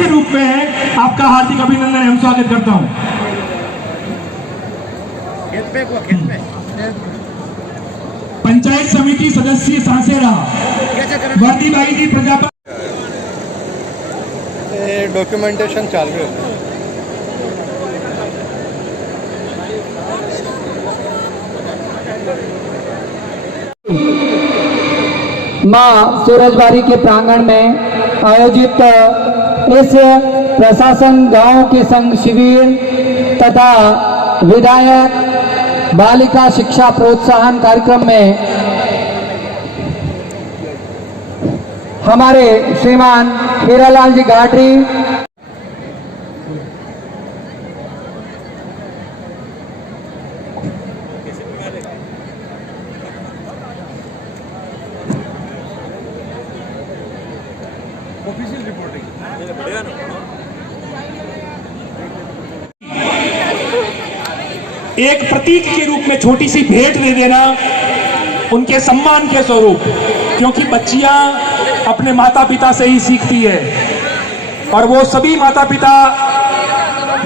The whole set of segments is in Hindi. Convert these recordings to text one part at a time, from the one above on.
के रूप में है, आपका हार्दिक अभिनंदन एवं स्वागत करता हूं। पंचायत समिति सदस्य सांसेरा वर्दी भाई जी प्रजापति। डॉक्यूमेंटेशन चाल रही है। मां सूरजबारी के प्रांगण में आयोजित इस प्रशासन गांव के संघ शिविर तथा विधायक बालिका शिक्षा प्रोत्साहन कार्यक्रम में हमारे श्रीमान हीरालाल जी गाडरी एक प्रतीक के रूप में छोटी सी भेंट दे देना उनके सम्मान के स्वरूप, क्योंकि बच्चियां अपने माता पिता से ही सीखती है और वो सभी माता पिता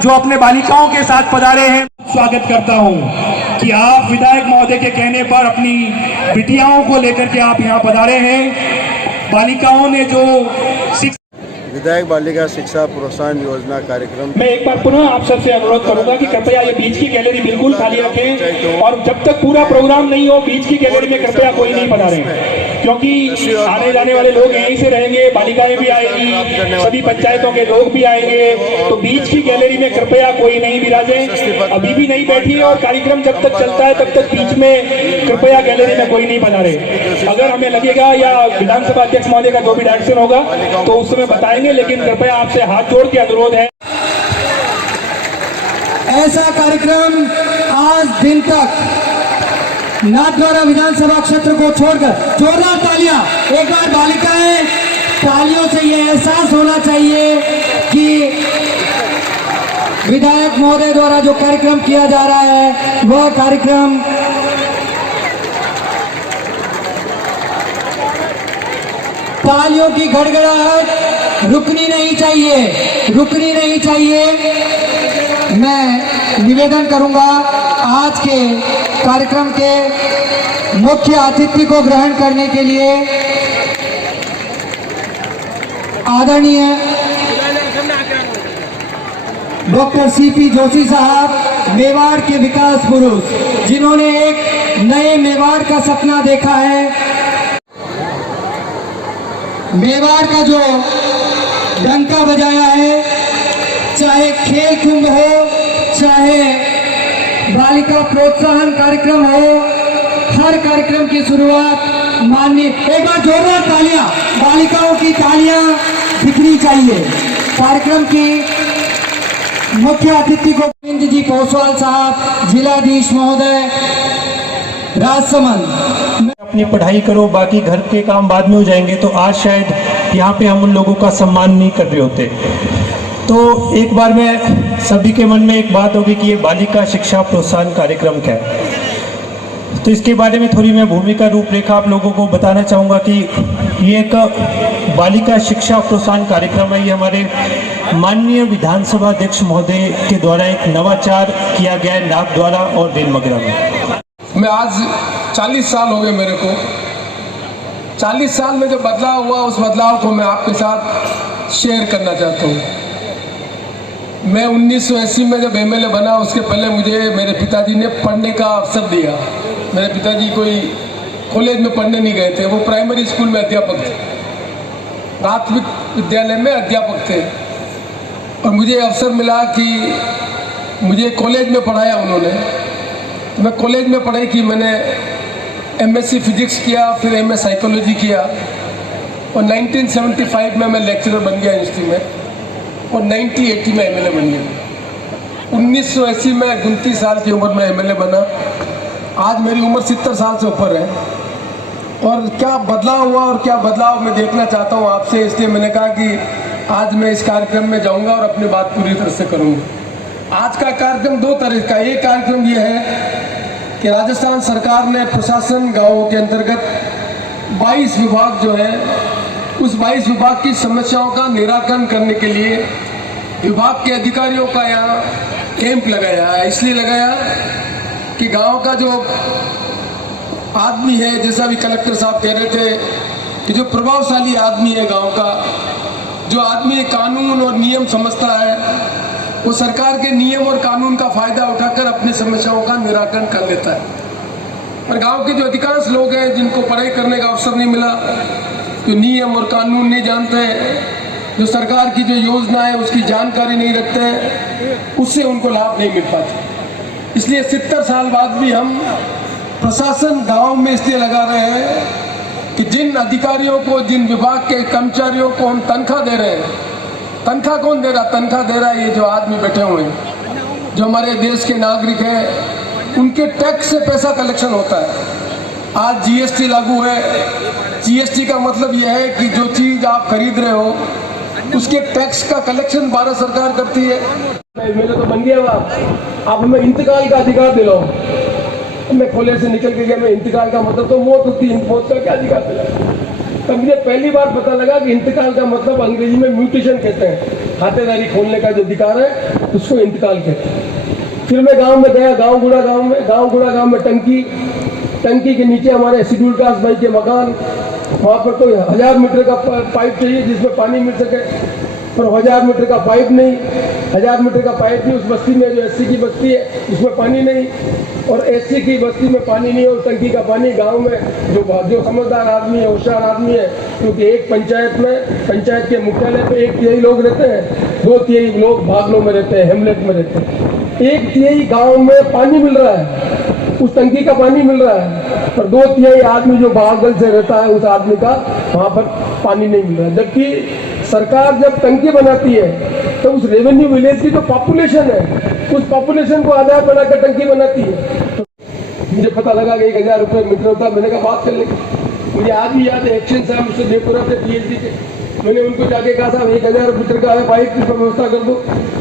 जो अपने बालिकाओं के साथ पधारे हैं, स्वागत करता हूं कि आप विधायक महोदय के कहने पर अपनी बिटियाओं को लेकर के आप यहां पधारे हैं। बालिकाओं ने जो विधायक बालिका शिक्षा प्रोत्साहन योजना कार्यक्रम। मैं एक बार पुनः आप सबसे अनुरोध करूंगा कि कृपया ये बीच की गैलरी बिल्कुल खाली रखें और जब तक पूरा प्रोग्राम नहीं हो बीच की गैलरी में कृपया कोई नहीं पधारे, क्योंकि आने जाने वाले लोग यहीं से रहेंगे, बालिकाएं भी आएंगी, सभी पंचायतों के लोग भी आएंगे, तो बीच की गैलरी में कृपया कोई नहीं विराजे। अभी भी नहीं बैठी और कार्यक्रम जब तक चलता है तब तक बीच में कृपया गैलरी में कोई नहीं पधारे। अगर हमें लगेगा या विधानसभा अध्यक्ष महोदय का जो भी डायरेक्शन होगा तो उस समय बताएंगे, लेकिन कृपया आपसे हाथ जोड़ के अनुरोध है। ऐसा कार्यक्रम आज दिन तक नाथद्वारा विधानसभा क्षेत्र को छोड़कर, जोरदार तालियां एक बार बालिकाएं, तालियों से यह एहसास होना चाहिए कि विधायक महोदय द्वारा जो कार्यक्रम किया जा रहा है वह कार्यक्रम तालियों की गड़गड़ाहट रुकनी नहीं चाहिए, रुकनी नहीं चाहिए। मैं निवेदन करूंगा आज के कार्यक्रम के मुख्य अतिथि को ग्रहण करने के लिए आदरणीय डॉक्टर सीपी जोशी साहब, मेवाड़ के विकास पुरुष, जिन्होंने एक नए मेवाड़ का सपना देखा है। मेवाड़ का जो डंका बजाया है, चाहे खेल कुंभ हो, चाहे बालिका प्रोत्साहन कार्यक्रम हो, हर कार्यक्रम की शुरुआत माननीय, एक बार जोरदार तालियां, बालिकाओं की तालियां दिखनी चाहिए। कार्यक्रम की मुख्य अतिथि को गोविंद जी पोसवाल साहब, जिलाधीश महोदय, राजसमंद। अपनी पढ़ाई करो, बाकी घर के काम बाद में हो जाएंगे, तो आज शायद यहाँ पे हम उन लोगों का सम्मान नहीं कर रहे होते। तो एक बार में सभी के मन में एक बात होगी कि ये बालिका शिक्षा प्रोत्साहन कार्यक्रम क्या है। तो इसके बारे में थोड़ी मैं भूमिका रूपरेखा आप लोगों को बताना चाहूँगा कि ये एक बालिका शिक्षा प्रोत्साहन कार्यक्रम है। ये हमारे माननीय विधानसभा अध्यक्ष महोदय के द्वारा एक नवाचार किया गया है नाथद्वारा और रेलमगरा में। मैं आज 40 साल हो गए मेरे को। 40 साल में जो बदलाव हुआ उस बदलाव को मैं आपके साथ शेयर करना चाहता हूँ। मैं 1980 में जब एमएलए बना, उसके पहले मुझे मेरे पिताजी ने पढ़ने का अवसर दिया। मेरे पिताजी कोई कॉलेज में पढ़ने नहीं गए थे, वो प्राइमरी स्कूल में अध्यापक थे, प्राथमिक विद्यालय में अध्यापक थे। और मुझे अवसर मिला कि मुझे कॉलेज में पढ़ाया उन्होंने। तो मैं कॉलेज में पढ़ाई की, मैंने एमएससी फिजिक्स किया, फिर एमए साइकोलॉजी किया और 1975 में मैं लेक्चरर बन गया हिस्ट्री में और 1980 में एमएलए बन गया। 1980 में 29 साल की उम्र में एमएलए बना। आज मेरी उम्र 70 साल से ऊपर है। और क्या बदलाव हुआ और क्या बदलाव मैं देखना चाहता हूँ आपसे, इसलिए मैंने कहा कि आज मैं इस कार्यक्रम में जाऊँगा और अपनी बात पूरी तरह से करूँगा। आज का कार्यक्रम दो तरह का। एक कार्यक्रम ये है कि राजस्थान सरकार ने प्रशासन गाँवों के अंतर्गत 22 विभाग जो है उस 22 विभाग की समस्याओं का निराकरण करने के लिए विभाग के अधिकारियों का यहाँ कैंप लगाया है। इसलिए लगाया कि गांव का जो आदमी है, जैसा भी कलेक्टर साहब कह रहे थे कि जो प्रभावशाली आदमी है गांव का, जो आदमी कानून और नियम समझता है, वो सरकार के नियम और कानून का फायदा उठाकर अपनी समस्याओं का निराकरण कर लेता है। और गांव के जो अधिकांश लोग हैं जिनको पढ़ाई करने का अवसर नहीं मिला, जो नियम और कानून नहीं जानते हैं, जो सरकार की जो योजना है उसकी जानकारी नहीं रखते हैं, उससे उनको लाभ नहीं मिल पाता। इसलिए 70 साल बाद भी हम प्रशासन गांव में इसलिए लगा रहे हैं कि जिन अधिकारियों को, जिन विभाग के कर्मचारियों को हम तनख्वाह दे रहे हैं, तनख्वाह कौन दे रहा? तनख्वाह दे रहा है ये जो आदमी बैठे हुए हैं, जो हमारे देश के नागरिक हैं, उनके टैक्स से पैसा कलेक्शन होता है। आज जीएसटी लागू है। जीएसटी का मतलब यह है कि जो चीज आप खरीद रहे हो उसके टैक्स का कलेक्शन भारत सरकार करती है। मेरे तो बन गया आप हमें इंतकाल का अधिकार दिलाओ। मैं खोले से निकल के गया, मैं इंतकाल का मतलब तो मौत होती है, मौत का क्या अधिकार दिलाओ? तब मुझे पहली बार पता लगा कि इंतकाल का मतलब अंग्रेजी में म्यूटेशन कहते हैं। खातेदारी खोलने का जो अधिकार है उसको इंतकाल कहते हैं। फिर मैं गांव में गया, गांव-गुड़ा गांव में टंकी के नीचे हमारे शेड्यूल कास्ट भाई के मकान, वहाँ पर कोई 1000 मीटर का पाइप चाहिए जिसमें पानी मिल सके, पर 1000 मीटर का पाइप नहीं। 1000 मीटर का पाइप नहीं। उस बस्ती में जो एससी की बस्ती है उसमें पानी नहीं, और एससी की बस्ती में पानी नहीं, और टंकी का पानी गांव में जो समझदार आदमी है, होशियार आदमी है, क्योंकि एक पंचायत के मुख्यालय पे 1/3 लोग रहते हैं, 2/3 लोग भागलों में रहते हैं, हेमलेट में रहते हैं। 1/3 गाँव में पानी मिल रहा है, उस टंकी का पानी मिल रहा है, पर 2/3 आदमी जो बागल से रहता है उस आदमी का वहाँ पर पानी नहीं मिल रहा है। जबकि सरकार जब टंकी बनाती है तो उस रेवेन्यू विलेज की जो पॉपुलेशन है उस पॉपुलेशन को आधार बनाकर टंकी बनाती है। तो मुझे पता लगा कि 1000 रुपये मीटर होता है। मैंने कहा बात कर लेंगे। मुझे आज भी याद है, एक्शन साहब मुझसे देवपुरा थे पीएचडी के, मैंने उनको जाके कहा साहब 1000 मीटर का है पाइप की व्यवस्था कर दो,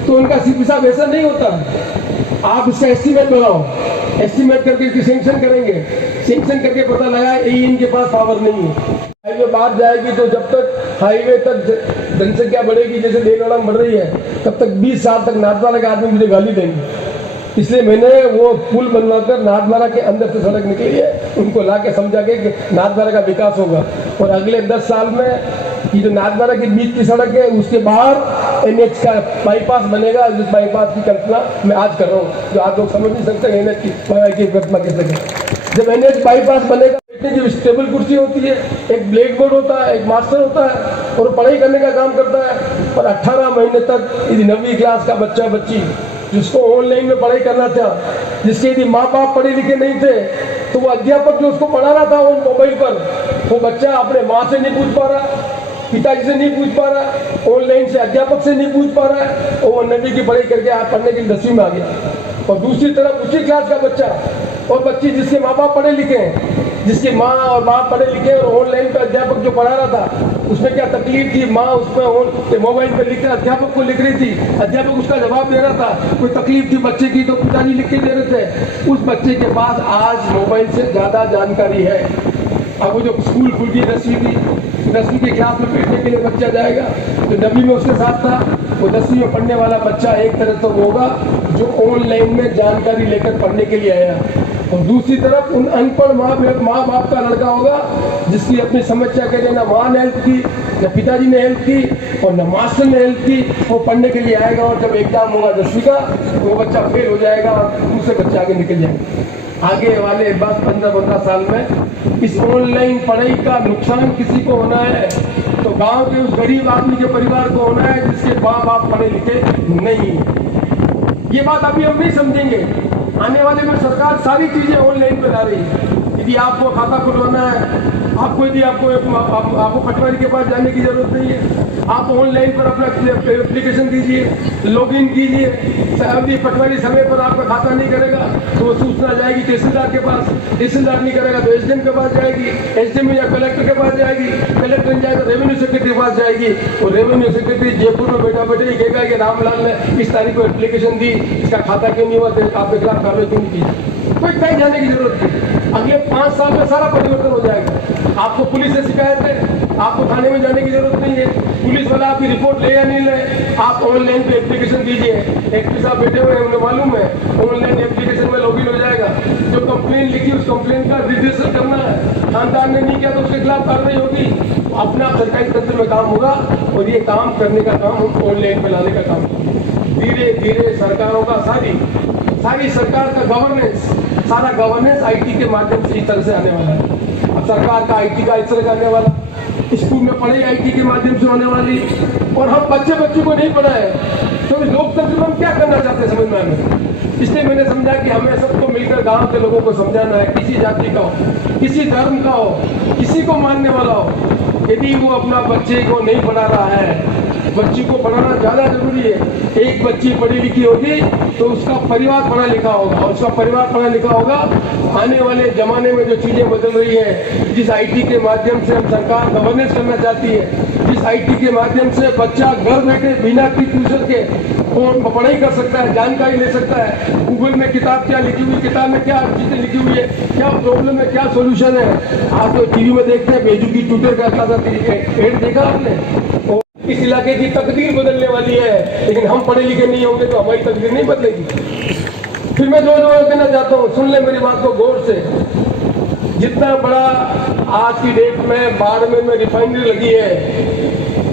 तो उनका सीपी साहब ऐसा नहीं होता, आप इसका एस्टीमेट बनाओ, एस्टीमेट करके इसकी सेंक्शन करेंगे। सेंक्शन करके पता लगा इनके पास पावर नहीं है। हाईवे बाहर जाएगी तो जब तक हाईवे तक जनसंख्या बढ़ेगी, जैसे देनवाड़ा बढ़ रही है, तब तक 20 साल तक नाथद्वारा के आदमी मुझे गाली देंगे। इसलिए मैंने वो पुल बनवाकर नाथद्वारा के अंदर से सड़क निकली है, उनको ला के समझा के कि नाथद्वारा का विकास होगा, और अगले 10 साल में ये जो नाथद्वारा के बीच की सड़क है उसके बाहर एनएच का बाईपास बनेगा, जिस बाईपास की कल्पना मैं आज कर रहा हूँ, जो आप लोग समझ नहीं सकते एनएच की कल्पना कैसे। जब एनएच बाईपास बनेगा, जो स्टेबल कुर्सी होती है, एक ब्लैक बोर्ड होता है, एक मास्टर होता है, और पढ़ाई करने का काम करता है, पर 18 महीने तक यदि 9वीं क्लास का बच्चा बच्ची जिसको ऑनलाइन में पढ़ाई करना था, जिसके यदि माँ बाप पढ़े लिखे नहीं थे, तो वो अध्यापक जो उसको पढ़ा रहा था उन मोबाइल पर, वो बच्चा अपने माँ से नहीं पूछ पा रहा, पिताजी से नहीं पूछ पा रहा, ऑनलाइन से अध्यापक से नहीं पूछ पा रहा है, और वो 9वीं की पढ़ाई करके आज पढ़ने के लिए 10वीं में आ गया। और दूसरी तरफ उसी क्लास का बच्चा और बच्ची जिसके माँ बाप पढ़े लिखे हैं, जिसकी माँ और बाप पढ़े लिखे, और ऑनलाइन पे अध्यापक जो पढ़ा रहा था उसमें क्या तकलीफ थी, माँ उसमें मोबाइल पे लिख रहा, अध्यापक को लिख रही थी, अध्यापक उसका जवाब दे रहा था, कोई तकलीफ थी बच्चे की तो पिताजी लिख के दे रहे थे। उस बच्चे के पास आज मोबाइल से ज्यादा जानकारी है। अब वो जो स्कूल खुल गई 10वीं की क्लास में बैठने के लिए बच्चा जाएगा, तो 9वीं में उसके साथ था, वो 10वीं में पढ़ने वाला बच्चा एक तरह तो होगा जो ऑनलाइन में जानकारी लेकर पढ़ने के लिए आया, और दूसरी तरफ उन अनपढ़ माँ बाप का लड़का होगा जिसकी अपनी समस्या के लिए ना माँ ने हेल्प की, न पिताजी ने हेल्प की, और न मास्टर ने हेल्प की। वो पढ़ने के लिए आएगा, और जब एग्जाम होगा 10वीं का तो वो बच्चा फेल हो जाएगा, और दूसरे बच्चे आगे निकल जाएंगे। आगे वाले 10-15 साल में इस ऑनलाइन पढ़ाई का नुकसान किसी को होना है तो गांव के उस गरीब आदमी के परिवार को होना है जिसके माँ बाप पढ़े लिखे नहीं। ये बात अभी हम नहीं समझेंगे। आने वाले में सरकार सारी चीजें ऑनलाइन पे ला रही है। यदि आपको खाता खुलवाना है, आपको पटवारी के पास जाने की जरूरत नहीं है, आप ऑनलाइन पर अपना एप्लीकेशन दीजिए, लॉगिन कीजिए। यदि पटवारी समय पर आपका खाता नहीं करेगा तो वो सूचना जाएगी तहसीलदार के पास, तहसीलदार नहीं करेगा तो एसडीएम के पास जाएगी, एसडीएम या कलेक्टर के पास जाएगी, कलेक्टर नहीं जाएगा तो रेवेन्यू सेक्रेटरी के पास जाएगी, और रेवेन्यू सेक्रेटरी जयपुर में बैठा ही कहेगा कि रामलाल ने इस तारीख को एप्लीकेशन दी, इसका खाता क्यों नहीं हुआ, आपके खिलाफ कार्रवाई क्यों नहीं की। कोई कहीं जाने की जरूरत नहीं। अगले 5 साल में सारा परिवर्तन हो जाएगा। आपको पुलिस से शिकायत है, आपको थाने में जाने की जरूरत नहीं है, पुलिस वाला आपकी रिपोर्ट ले या नहीं ले, आप ऑनलाइन पे एप्लीकेशन दीजिए। एसपी साहब बैठे हुए हैं, उन्हें मालूम है, ऑनलाइन एप्लीकेशन में लॉगिन हो जाएगा। जो कंप्लेन लिखी उस कंप्लेन का रिड्रेसल करना है, खानदान ने नहीं किया तो उसके खिलाफ कार्रवाई होगी। अपना सरकारी तंत्र में काम होगा और ये काम करने का काम हम ऑनलाइन पे लाने का काम। धीरे धीरे सरकारों का सारी सरकार का गवर्नेंस, सारा गवर्नेंस आईटी के माध्यम से इस तरह से आने वाला है। अब सरकार का आईटी का इस तरह का आने वाला, स्कूल में पढ़ाई आईटी के माध्यम से होने वाली, और हम बच्चे को नहीं पढ़ाए तो लोकतंत्र में हम क्या करना चाहते हैं समझ में आए। इसलिए मैंने समझा कि हमें सबको मिलकर गांव के लोगों को समझाना है, किसी जाति का हो, किसी धर्म का हो, किसी को मानने वाला हो, यदि वो अपना बच्चे को नहीं पढ़ा रहा है, बच्ची को पढ़ाना ज़्यादा जरूरी है। एक बच्ची पढ़ी लिखी होगी तो उसका परिवार पढ़ा लिखा होगा, और उसका परिवार पढ़ा लिखा होगा। आने वाले जमाने में जो चीज़ें बदल रही है, जिस आईटी के माध्यम से हम सरकार गवर्नेंस करना चाहती है, जिस आईटी के माध्यम से बच्चा घर बैठे बिना ट्यूशन के पढ़ाई कर सकता है, जानकारी ले सकता है, गूगल में किताब क्या लिखी हुई, किताब में क्या चीज़ें लिखी हुई है, क्या प्रॉब्लम है, क्या सोल्यूशन है। आप जो टीवी में देखते हैं बेजू की ट्यूटर का एड देखा आपने, इस इलाके की तकदीर बदलने वाली है, लेकिन हम पढ़े लिखे नहीं होंगे तो हमारी तकदीर नहीं बदलेगी। फिर मैं जो कहना चाहता हूँ, सुन ले मेरी बात को गौर से। जितना बड़ा आज की डेट में बाड़मेर में रिफाइनरी लगी है,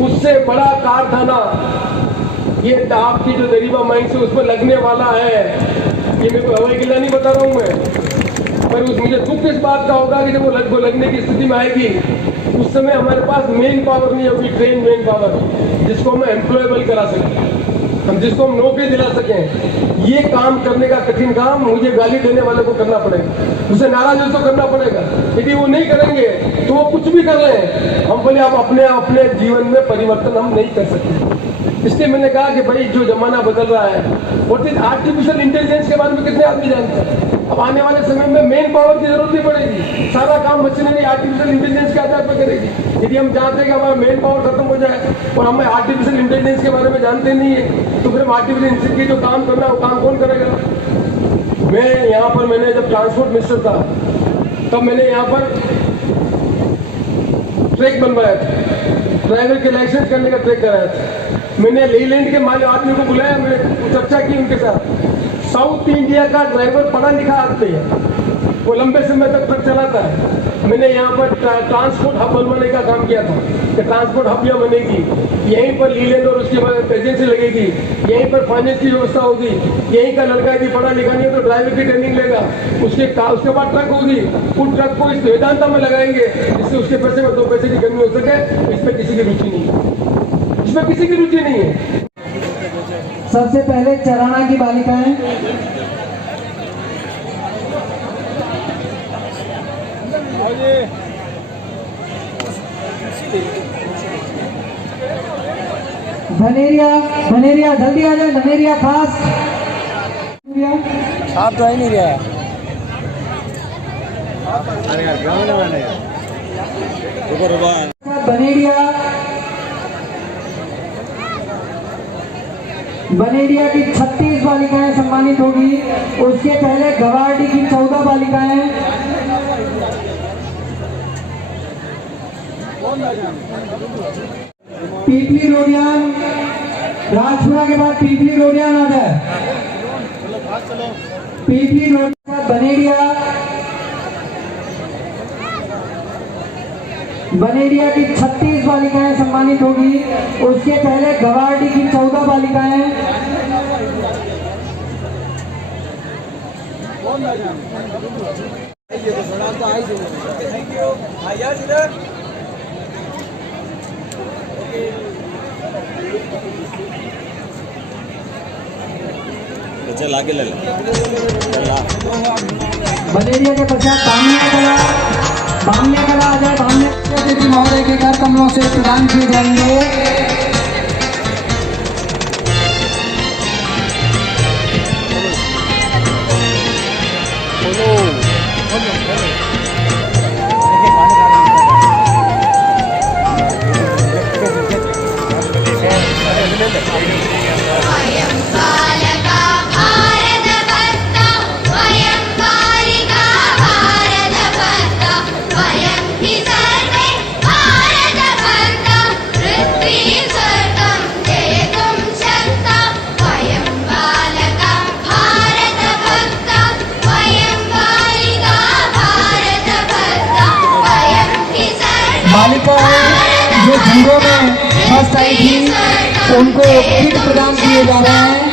उससे बड़ा कारखाना ये आपकी जो दरीबा माइंस है उस पर लगने वाला है। ये मेरे को हवाई किला नहीं बता रहा हूँ मैं, पर मुझे दुख इस बात का होगा कि जब वो लगने की स्थिति में आएगी, उस समय हमारे पास मेन पावर नहीं होगी, ट्रेन मेन पावर, जिसको हम एम्प्लॉयबल करा सकें, हम जिसको हम नौकरी दिला सकें। ये काम करने का कठिन काम मुझे गाली देने वाले को करना पड़ेगा, उसे नाराज तो करना पड़ेगा। यदि वो नहीं करेंगे तो वो कुछ भी कर रहे हैं, हम बोले आप अपने जीवन में परिवर्तन हम नहीं कर सकते। इसलिए मैंने कहा कि भाई जो जमाना बदल रहा है, और आर्टिफिशियल इंटेलिजेंस के बारे में कितने आदमी जानते हैं। अब आने वाले समय में मेन पावर की जरूरत नहीं पड़ेगी, सारा काम मशीनरी आर्टिफिशियल इंटेलिजेंस के आधार पर करेगी। यदि हम चाहते हैं कि हमारा मेन पावर खत्म हो जाए और हमें आर्टिफिशियल इंटेलिजेंस के बारे में जानते नहीं है, तो फिर हम आर्टिफिशियल इंटेलिजेंस की जो काम करना है वो काम कौन करेगा। मैं यहाँ पर, मैंने जब ट्रांसपोर्ट मिनिस्टर था तब मैंने यहाँ पर ट्रैक बनवाया था, ड्राइवर के लाइसेंस करने का ट्रैक कराया था। मैंने लेलैंड के मालिक आदमी को बुलाया, मैंने चर्चा की उनके साथ। साउथ इंडिया का ड्राइवर पढ़ा लिखा आदमी है, वो लंबे समय तक ट्रक चलाता है। मैंने यहाँ पर ट्रांसपोर्ट हब बनवाने का काम किया था कि ट्रांसपोर्ट हब यहाँ बनेगी, यहीं पर लीलैंड और उसके बाद एजेंसी लगेगी, यहीं पर फाइनेंस की व्यवस्था होगी, यहीं का लड़का यदि पढ़ा लिखा नहीं है तो ड्राइवर की ट्रेनिंग लेगा, उसके बाद ट्रक होगी, उस ट्रक को इस वेदांता में लगाएंगे जिससे उसके पैसे में 2 पैसे की कमी हो सके। इसमें किसी की रुचि नहीं है, इसमें किसी की रुचि नहीं है। सबसे पहले चराना की बालिकाएं, धनेरिया जल्दी आ जाए, धनेरिया फास्ट। आप तो आ ही नहीं रहा है। बनेरिया की 36 बालिकाएं सम्मानित होगी। उसके पहले गवारडी की 14 बालिकाएं, पीपली रोडियान, राजपुरा के बाद पीपली रोडियान आ जाए। पीपली रोडियान बनेरिया की 36 बालिकाएं सम्मानित होगी। उसके पहले गवारडी की 14 बालिकाएं, चल आगे ले बनेरिया के पश्चात बामिया कला आ जाए। बामिया महोदय के घर कमलों से प्रदान किए जाएंगे। वयं बालिका भारतभक्ता वयं हि जो जंगों में फर्स्ट आई थी उनको किट प्रदान किए जा रहे हैं।